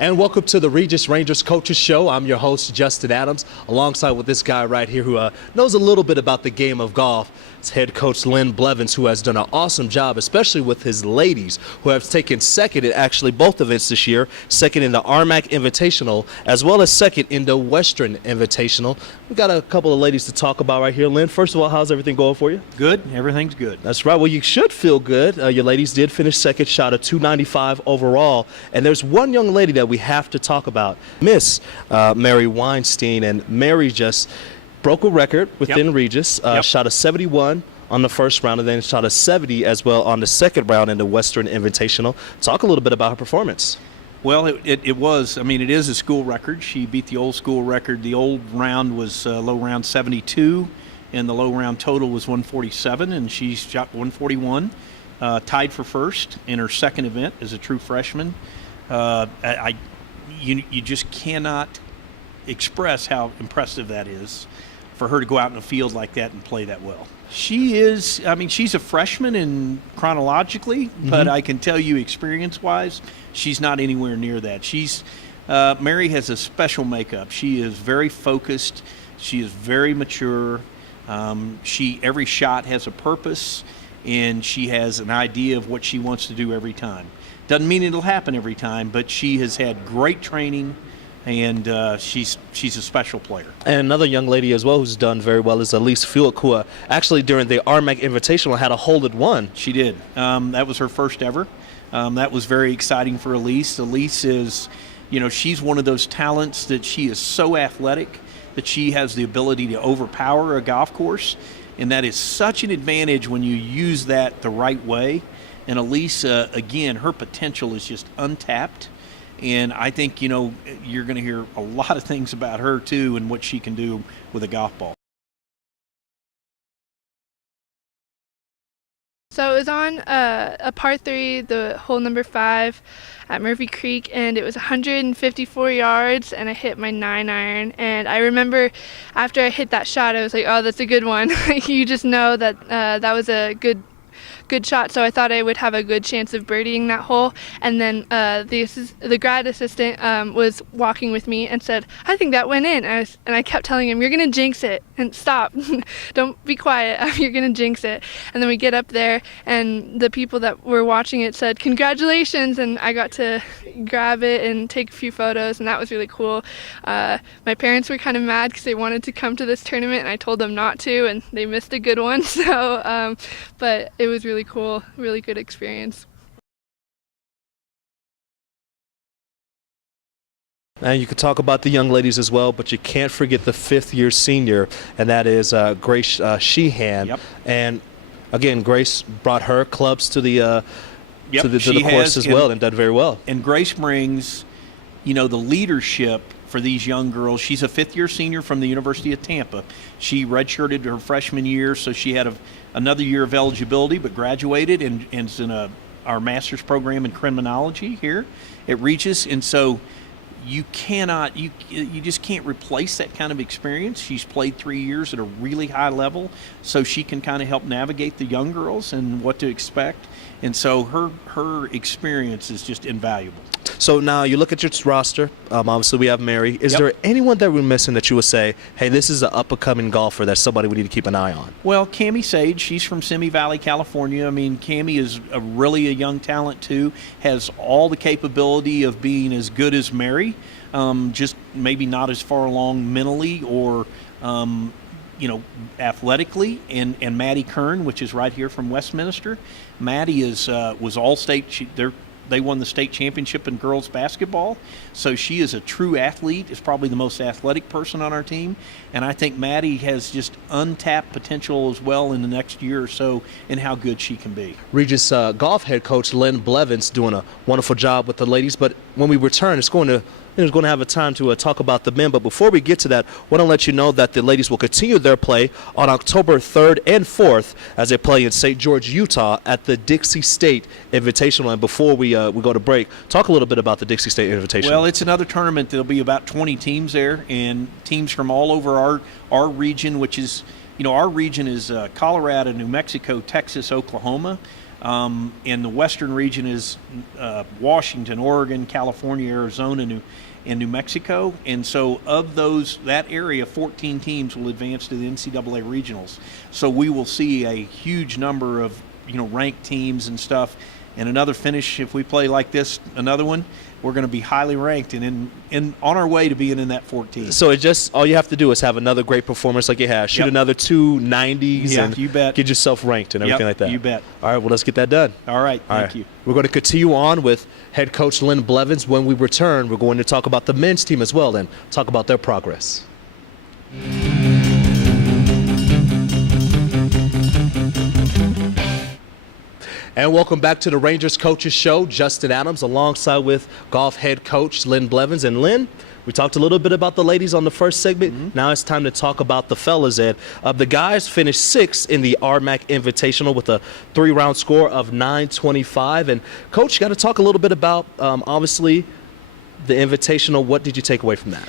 And welcome to the Regis Rangers Coaches Show. I'm your host, Justin Adams, alongside with this guy right here who knows a little bit about the game of golf. It's head coach Lynn Blevins, who has done an awesome job, especially with his ladies, who have taken second in actually both events this year, second in the RMAC Invitational, as well as second in the Western Invitational. We got a couple of ladies to talk about right here. Lynn, first of all, how's everything going for you? Good. Everything's good. That's right. Well, you should feel good. Your ladies did finish second, shot a 295 overall. And there's one young lady that we have to talk about, Miss Mary Weinstein. And Mary just broke a record within Regis, shot a 71 on the first round, and then shot a 70 as well on the second round in the Western Invitational. Talk a little bit about her performance. Well, it was, I mean, it is a school record. She beat the old school record. The old round was low round 72, and the low round total was 147, and she shot 141, tied for first in her second event as a true freshman. You just cannot express how impressive that is for her to go out in a field like that and play that well. She is, I mean, she's a freshman in chronologically, but I can tell you experience-wise, she's not anywhere near that. Mary has a special makeup. She is very focused. She is very mature. Every shot has a purpose, and she has an idea of what she wants to do every time. Doesn't mean it'll happen every time, but she has had great training, and she's a special player. And another young lady as well who's done very well is Elise Fuick, who actually during the RMAC Invitational had a hole at one. She did. That was her first ever. That was very exciting for Elise. Elise is, she's one of those talents that she is so athletic that she has the ability to overpower a golf course, and that is such an advantage when you use that the right way. And Elise, again, her potential is just untapped. And I think, you're going to hear a lot of things about her, too, and what she can do with a golf ball. So it was on a par 3, the hole number 5 at Murphy Creek, and it was 154 yards, and I hit my 9-iron. And I remember after I hit that shot, I was like, oh, that's a good one. You just know that that was a good shot, so I thought I would have a good chance of birdieing that hole. And then the grad assistant was walking with me and said, I think that went in. And I kept telling him, you're going to jinx it, and stop. Don't be quiet. You're going to jinx it. And then we get up there, and the people that were watching it said, congratulations, and I got to grab it and take a few photos, and that was really cool. My parents were kind of mad because they wanted to come to this tournament, and I told them not to, and they missed a good one. So, but it was really cool, really good experience. And you could talk about the young ladies as well, but you can't forget the fifth-year senior, and that is Grace Sheehan. Yep. And again, Grace brought her clubs to the to the course as well, and done very well. And Grace brings, the leadership for these young girls. She's a fifth-year senior from the University of Tampa. She redshirted her freshman year, so she had another year of eligibility, but graduated and is in our master's program in criminology here at Regis. And so you just can't replace that kind of experience. She's played 3 years at a really high level, so she can kind of help navigate the young girls and what to expect. And so her experience is just invaluable. So now you look at your roster. Obviously, we have Mary. Is there anyone that we're missing that you would say, hey, this is an up-and-coming golfer that's somebody we need to keep an eye on? Well, Cammie Sage, she's from Simi Valley, California. I mean, Cammie is really a young talent, too, has all the capability of being as good as Mary, just maybe not as far along mentally or athletically. And Maddie Kern, which is right here from Westminster. Maddie was all-state. They won the state championship in girls basketball, so she is a true athlete, is probably the most athletic person on our team, and I think Maddie has just untapped potential as well in the next year or so in how good she can be. Regis golf head coach Lynn Blevins doing a wonderful job with the ladies, but when we return, it's going to have a time to talk about the men. But before we get to that, I want to let you know that the ladies will continue their play on October 3rd and 4th as they play in St. George, Utah at the Dixie State Invitational. And before we go to break, talk a little bit about the Dixie State Invitational. Well, it's another tournament. There'll be about 20 teams there, and teams from all over our region, which is, our region is Colorado, New Mexico, Texas, Oklahoma. And the western region is Washington, Oregon, California, Arizona, and New Mexico. And so of that area, 14 teams will advance to the NCAA regionals. So we will see a huge number of ranked teams and stuff. And another finish, if we play like this, another one, we're going to be highly ranked and on our way to being in that 14. So it just all you have to do is have another great performance like you have. Shoot another 2 90s and you bet. Get yourself ranked and everything like that. You bet. All right, well, let's get that done. All right, thank you. We're going to continue on with head coach Lynn Blevins. When we return, we're going to talk about the men's team as well and talk about their progress. And welcome back to the Rangers Coaches Show. Justin Adams alongside with golf head coach Lynn Blevins. And Lynn, we talked a little bit about the ladies on the first segment. Now it's time to talk about the fellas. And the guys finished 6th in the RMAC Invitational with a 3-round score of 925. And coach, you got to talk a little bit about obviously the Invitational. What did you take away from that?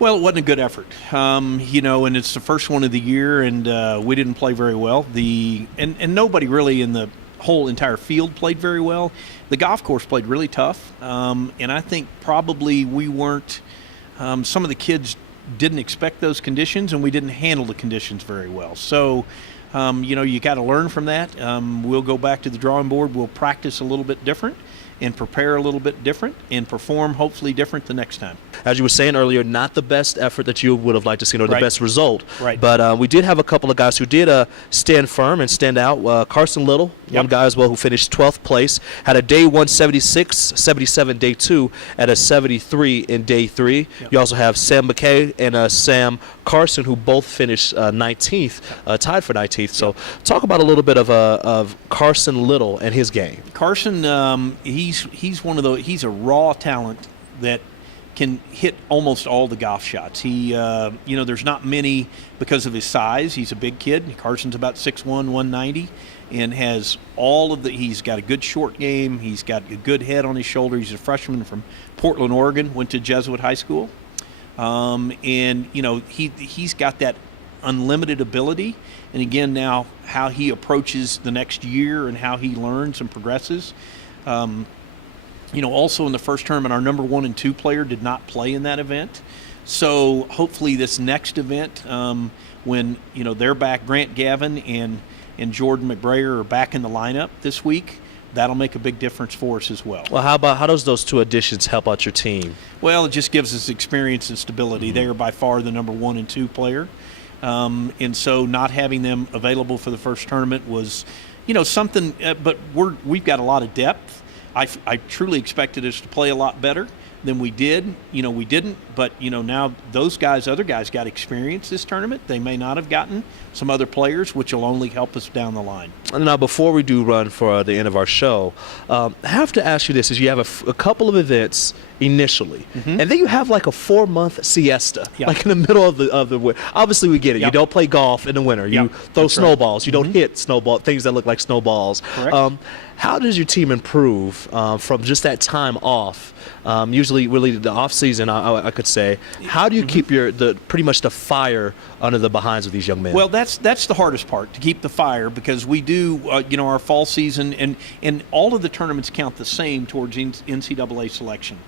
Well, it wasn't a good effort, and it's the first one of the year, and we didn't play very well. And nobody really in the whole entire field played very well. The golf course played really tough, and I think probably we weren't. Some of the kids didn't expect those conditions, and we didn't handle the conditions very well. So, you got to learn from that. We'll go back to the drawing board. We'll practice a little bit different and prepare a little bit different and perform hopefully different the next time. As you were saying earlier, not the best effort that you would have liked to see or the best result. Right. But we did have a couple of guys who did stand firm and stand out. Carson Little, one guy as well who finished 12th place, had a day 1 76, 77 day 2, at a 73 in day 3. Yep. You also have Sam McKay and Sam Carson who both finished 19th, tied for 19th. So talk about a little bit of Carson Little and his game. Carson, he's one of those. He's a raw talent that can hit almost all the golf shots. He, there's not many because of his size. He's a big kid. Carson's about 6'1", 190, and has he's got a good short game. He's got a good head on his shoulder. He's a freshman from Portland, Oregon, went to Jesuit High School. He's got that unlimited ability. And again, now how he approaches the next year and how he learns and progresses. Also in the first tournament, our number 1 and 2 player did not play in that event. So hopefully this next event, when, they're back, Grant Gavin and Jordan McBrayer are back in the lineup this week, that'll make a big difference for us as well. Well, how does those 2 additions help out your team? Well, it just gives us experience and stability. They are by far the number 1 and 2 player. And so not having them available for the first tournament was, something, but we've got a lot of depth. I truly expected us to play a lot better than we did. We didn't, but, now other guys got experience this tournament. They may not have gotten some other players, which will only help us down the line. Now, before we do run for the end of our show, I have to ask you this, is you have a couple of events initially, and then you have like a 4-month siesta, like in the middle of the winter. Obviously, we get it. You don't play golf in the winter. You throw snowballs. You don't hit things that look like snowballs. Correct. How does your team improve from just that time off? Usually, really, the off season, I could say. How do you keep pretty much the fire under the behinds of these young men? Well, that's the hardest part, to keep the fire, because we do, our fall season and all of the tournaments count the same towards NCAA selection,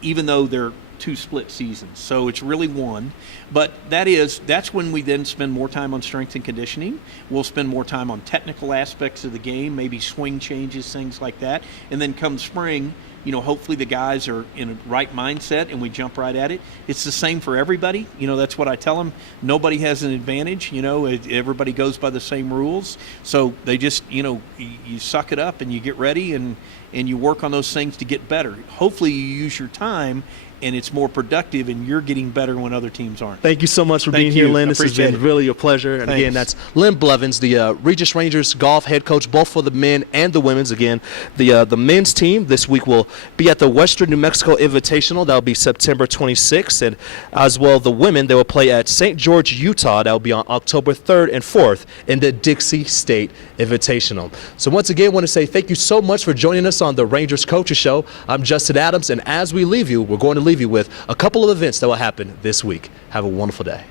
even though they're 2 split seasons. So it's really 1. But that's when we then spend more time on strength and conditioning. We'll spend more time on technical aspects of the game, maybe swing changes, things like that. And then come spring, hopefully the guys are in a right mindset and we jump right at it. It's the same for everybody. That's what I tell them. Nobody has an advantage. Everybody goes by the same rules. So they just, you suck it up and you get ready and you work on those things to get better. Hopefully you use your time and it's more productive and you're getting better when other teams aren't. Thank you so much for being here, Lynn. This has been really a pleasure. And again, that's Lynn Blevins, the Regis Rangers golf head coach, both for the men and the women's. Again, the men's team this week will be at the Western New Mexico Invitational. That will be September 26th. And as well, the women, they will play at St. George, Utah. That will be on October 3rd and 4th in the Dixie State Invitational. So once again, I want to say thank you so much for joining us on the Rangers Coaches Show. I'm Justin Adams, and as we leave you, we're going to leave you with a couple of events that will happen this week. Have a wonderful day.